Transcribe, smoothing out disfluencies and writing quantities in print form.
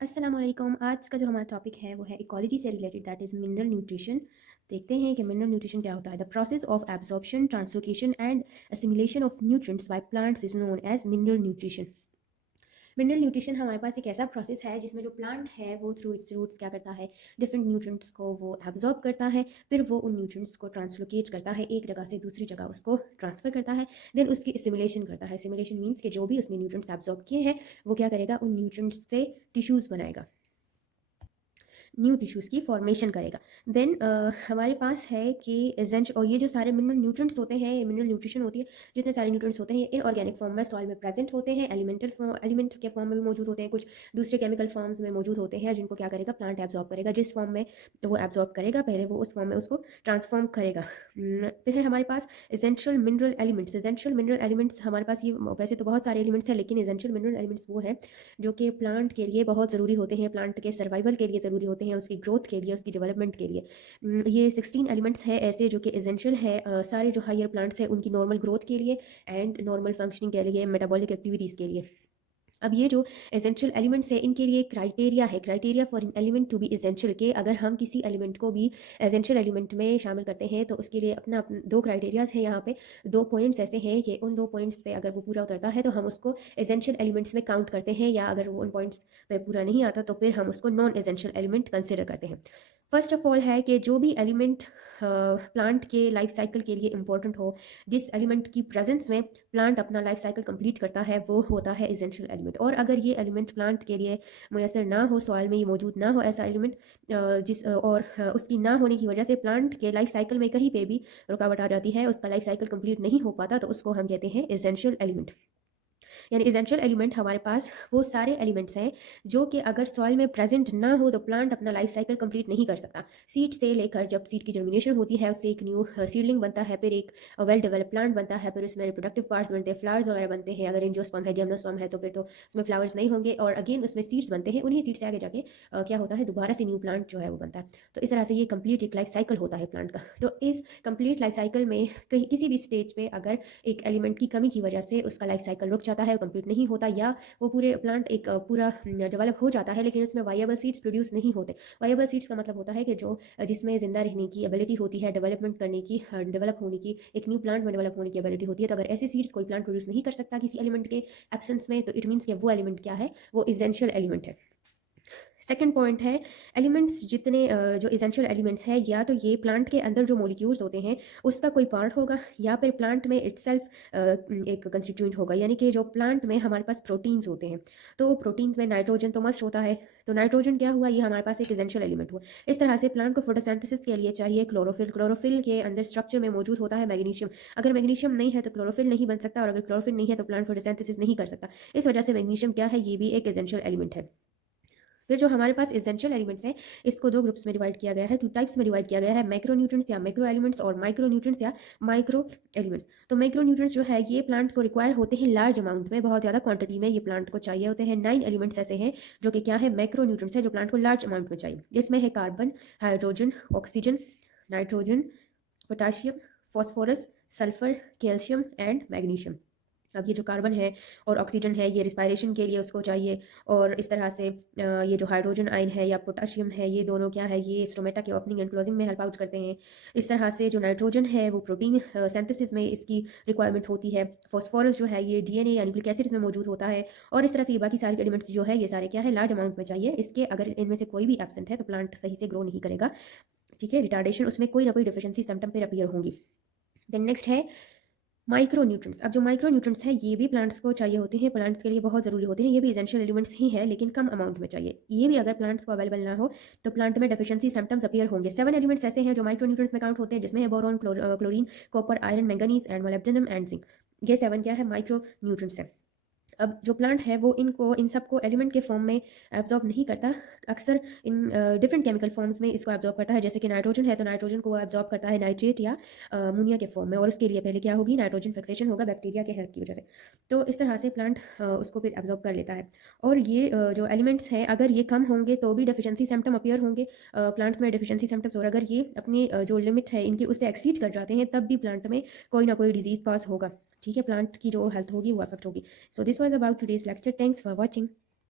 अस्सलाम वालेकुम। आज का जो हमारा टॉपिक है वो है इकोलॉजी से related, that is mineral nutrition. देखते हैं कि मिनरल न्यूट्रिशन क्या होता है। The process of absorption, translocation and assimilation of nutrients by plants is known as mineral nutrition. Mineral nutrition हमारे पास एक ऐसा प्रोसेस है जिसमें जो प्लांट है वो थ्रू इट्स रूट्स क्या करता है, डिफरेंट न्यूट्रिएंट्स को वो एब्जॉर्ब करता है, फिर वो उन न्यूट्रिएंट्स को ट्रांसलोकेट करता है, एक जगह से दूसरी जगह उसको ट्रांसफर करता है, देन उसकी एसिमिलेशन करता है। एसिमिलेशन मीन्स कि जो भी उसने न्यूट्रिएंट्स एब्जॉर्ब किए हैं वो क्या करेगा, उन न्यूट्रिएंट्स से टिश्यूज़ बनाएगा, न्यू टिश्यूज़ की फॉर्मेशन करेगा। देन हमारे पास है कि एजेंच और ये जो सारे मिनरल न्यूट्रिएंट्स होते हैं, मिनरल न्यूट्रिशन होती है, जितने सारे न्यूट्रिएंट्स होते हैं ये इनऑर्गेनिक फॉर्म में सॉइल में प्रेजेंट होते हैं, एलिमेंट के फॉर्म में भी मौजूद होते हैं, कुछ दूसरे केमिकल फॉर्म्स में मौजूद होते हैं, जिनको क्या करेगा, प्लांट एब्जॉर्ब करेगा। जिस फॉर्म में वो एब्जॉर्ब करेगा पहले वो उस फॉर्म में उसको ट्रांसफॉर्म करेगा। फिर है हमारे पास essential mineral elements. Essential mineral elements हमारे पास ये वैसे तो बहुत सारे एलिमेंट्स हैं, लेकिन एसेंशियल मिनरल एलिमेंट्स वो हैं जो कि प्लांट के लिए बहुत ज़रूरी होते हैं, प्लांट के सर्वाइवल के लिए ज़रूरी होते हैं, उसकी ग्रोथ के लिए, उसकी डेवलपमेंट के लिए। ये 16 एलिमेंट्स हैं ऐसे जो कि एसेंशियल है सारे जो हायर प्लांट्स हैं उनकी नॉर्मल ग्रोथ के लिए एंड नॉर्मल फंक्शनिंग के लिए, मेटाबॉलिक एक्टिविटीज़ के लिए। अब ये जो एसेंशियल एलिमेंट्स है इनके लिए क्राइटेरिया है, criteria for an element to be essential, के अगर हम किसी एलिमेंट को भी एसेंशियल एलिमेंट में शामिल करते हैं तो उसके लिए अपना दो क्राइटेरियाज है। यहाँ पे दो पॉइंट्स ऐसे हैं कि उन दो पॉइंट्स पे अगर वो पूरा उतरता है तो हम उसको एसेंशियल एलिमेंट्स में काउंट करते हैं, या अगर वो उन पॉइंट्स पे पूरा नहीं आता तो फिर हम उसको नॉन एसेंशियल एलिमेंट कंसिडर करते हैं। फर्स्ट ऑफ ऑल है कि जो भी एलिमेंट प्लांट के लाइफ साइकिल के लिए इंपॉर्टेंट हो, जिस एलिमेंट की प्रेजेंस में प्लांट अपना लाइफ साइकिल कंप्लीट करता है, वो होता है एसेंशियल एलिमेंट। और अगर ये एलिमेंट प्लांट के लिए मुयसर ना हो, सॉइल में ये मौजूद ना हो ऐसा एलिमेंट, उसकी ना होने की वजह से प्लांट के लाइफ साइकिल में कहीं पे भी रुकावट आ जाती है, उसका लाइफ साइकिल कंप्लीट नहीं हो पाता, तो उसको हम कहते हैं एसेंशियल एलिमेंट। यानी एसेंशियल एलिमेंट हमारे पास वो सारे एलिमेंट्स हैं जो कि अगर सॉइल में प्रेजेंट ना हो तो प्लांट अपना लाइफ साइकिल कंप्लीट नहीं कर सकता। सीड से लेकर जब सीड की जर्मिनेशन होती है उससे एक न्यू सीडलिंग बनता है, फिर एक वेल डेवलप प्लांट बनता है, फिर उसमें रिप्रोडक्टिव पार्ट्स बनते हैं, फ्लावर्स वगैरह बनते हैं। अगर एंजियोस्पर्म है, जिम्नोस्पर्म है, तो फिर तो उसमें फ्लावर्स नहीं होंगे, और अगेन उसमें सीड्स बनते हैं, उन्हीं सीड से आगे जाके क्या होता है, दोबारा से न्यू प्लांट जो है वो बनता है। तो इस तरह से ये कंप्लीट एक लाइफ साइकिल होता है प्लांट का। तो इस कंप्लीट लाइफ साइकिल में कहीं किसी भी स्टेज पे अगर एक एलिमेंट की कमी की वजह से उसका लाइफ साइकिल रुक जाता है, कंप्लीट नहीं होता, या वो पूरे प्लांट एक पूरा डेवलप हो जाता है लेकिन उसमें वायबल सीड्स प्रोड्यूस नहीं होते। वायबल सीड्स का मतलब होता है कि जो जिसमें जिंदा रहने की एबिलिटी होती है, डेवलपमेंट करने की, डेवलप होने की, एक न्यू प्लांट में डेवलप होने की एबिलिटी होती है। तो अगर ऐसे सीड्स कोई प्लांट प्रोड्यूस नहीं कर सकता किसी एलिमेंट के एब्सेंस में, तो इट मीन्स कि वो एलिमेंट क्या है, वो इसेंशियल एलिमेंट है। सेकंड पॉइंट है, एलिमेंट्स जितने जो एसेंशियल एलिमेंट्स हैं, या तो ये प्लांट के अंदर जो मॉलिक्यूल्स होते हैं उसका कोई पार्ट होगा, या फिर प्लांट में इटसेल्फ एक कंस्टिट्यूएंट होगा। यानी कि जो प्लांट में हमारे पास प्रोटीन्स होते हैं, तो प्रोटीन्स में नाइट्रोजन तो मस्ट होता है, तो नाइट्रोजन क्या हुआ, ये हमारे पास एक एसेंशियल एलिमेंट हुआ। इस तरह से प्लांट को फोटोसिंथेसिस के लिए चाहिए क्लोरोफिल। क्लोरोफिल के अंदर स्ट्रक्चर में मौजूद होता है मैग्नीशियम। अगर मैग्नीशियम नहीं है तो क्लोरोफिल नहीं बन सकता, और अगर क्लोरोफिल नहीं है तो प्लांट फोटोसिंथेसिस नहीं कर सकता। इस वजह से मैग्नीशियम क्या है, ये भी एक एसेंशियल एलिमेंट है। फिर जो हमारे पास एसेंशियल एलिमेंट्स हैं, इसको दो ग्रुप्स में डिवाइड किया गया है, टू टाइप्स में डिवाइड किया गया है, मैक्रोन्यूट्रिएंट्स या मैक्रो एलिमेंट्स, और माइक्रोन्यूट्रिएंट्स या माइक्रो एलिमेंट्स। तो मैक्रोन्यूट्रिएंट्स जो है ये प्लांट को रिक्वायर होते हैं लार्ज अमाउंट में, बहुत ज़्यादा क्वांटिटी में ये प्लांट को चाहिए होते हैं। 9 एलिमेंट्स ऐसे हैं जो कि क्या है, मैक्रोन्यूट्रिएंट्स है, जो प्लांट को लार्ज अमाउंट में चाहिए। जिसमें है carbon, hydrogen, oxygen, nitrogen, potassium, phosphorus, sulphur, calcium and magnesium. अब ये जो कार्बन है और ऑक्सीजन है ये रिस्पायरेशन के लिए उसको चाहिए, और इस तरह से ये जो हाइड्रोजन आयन है या पोटाशियम है, ये दोनों क्या है, ये स्टोमेटा के ओपनिंग एंड क्लोजिंग में हेल्प आउट करते हैं। इस तरह से जो नाइट्रोजन है वो प्रोटीन सिंथेसिस में इसकी रिक्वायरमेंट होती है। फॉस्फोरस जो है ये डीएनए या न्यूक्लिक एसिड्स में मौजूद होता है। और इस तरह से ये बाकी सारे एलिमेंट्स जो है ये सारे क्या है, लार्ज अमाउंट में चाहिए। इसके अगर इनमें से कोई भी एब्सेंट है तो प्लांट सही से ग्रो नहीं करेगा। ठीक है, रिटार्डेशन, उसमें कोई ना कोई डिफिशियंसी सिम्टम पर अपीयर होंगी। देन नेक्स्ट है माइक्रो न्यूट्रिएंट्स। अब जो माइक्रो न्यूट्रिएंट्स हैं ये भी प्लांट्स को चाहिए होते हैं, प्लांट्स के लिए बहुत ज़रूरी होते हैं। ये भी एसेंशियल एलिमेंट्स ही हैं लेकिन कम अमाउंट में चाहिए। ये भी अगर प्लांट्स को अवेलेबल ना हो तो प्लांट में डेफिशिएंसी सिम्टम्स अपीयर होंगे। 7 एलिमेंट्स ऐसे हैं जो माइक्रो न्यूट्रिएंट्स में काउंट होते हैं, जिसमें है boron, chlorine, copper, iron, manganese and molybdenum and zinc. ये 7 क्या है, माइक्रो न्यूट्रिएंट्स है। अब जो प्लांट है वो इन सबको एलिमेंट के फॉर्म में एब्जॉर्ब नहीं करता, अक्सर इन डिफरेंट केमिकल फॉर्म्स में इसको एब्जॉर्ब करता है। जैसे कि नाइट्रोजन है तो नाइट्रोजन को वो एब्जॉर्ब करता है नाइट्रेट या अमोनिया के फॉर्म में, और उसके लिए पहले क्या होगी, नाइट्रोजन फिक्सेशन होगा बैक्टीरिया के हेल्प की वजह से। तो इस तरह से प्लांट उसको फिर एब्जॉर्ब कर लेता है। और ये जो एलिमेंट्स हैं अगर ये कम होंगे तो भी डेफिशिएंसी सिम्टम अपीयर होंगे प्लांट्स में, डेफिशिएंसी सिम्टम्स। और अगर ये अपनी जो लिमिट है इनकी उससे एक्सीड कर जाते हैं तब भी प्लांट में कोई ना कोई डिजीज कॉज होगा। ठीक है, प्लांट की जो हेल्थ होगी वो अफेक्ट होगी। So this was about today's lecture. Thanks for watching.